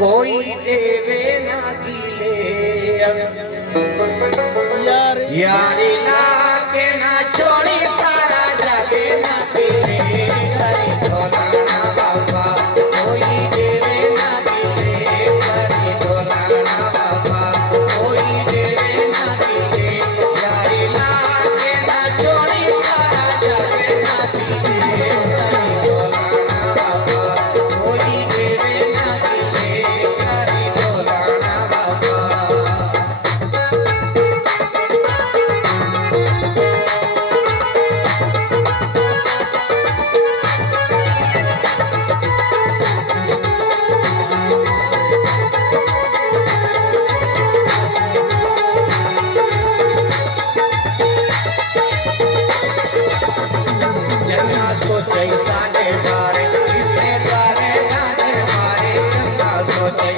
कोई देवे ना दिले यारी ना के ना छोड़ी सारा जागे ना दिले हरि ढोलाना बाबा कोई देवे ना दिले हरि ढोलाना बाबा कोई देवे ना दिले यारी ना के ना छोड़ी सारा जागे ना दिले हरि ढोलाना बाबा कोई देवे ना दिले हरि ढोलाना बाबा जना सोचे साने मारे किसे द्वारे जाने मारे जना सोचे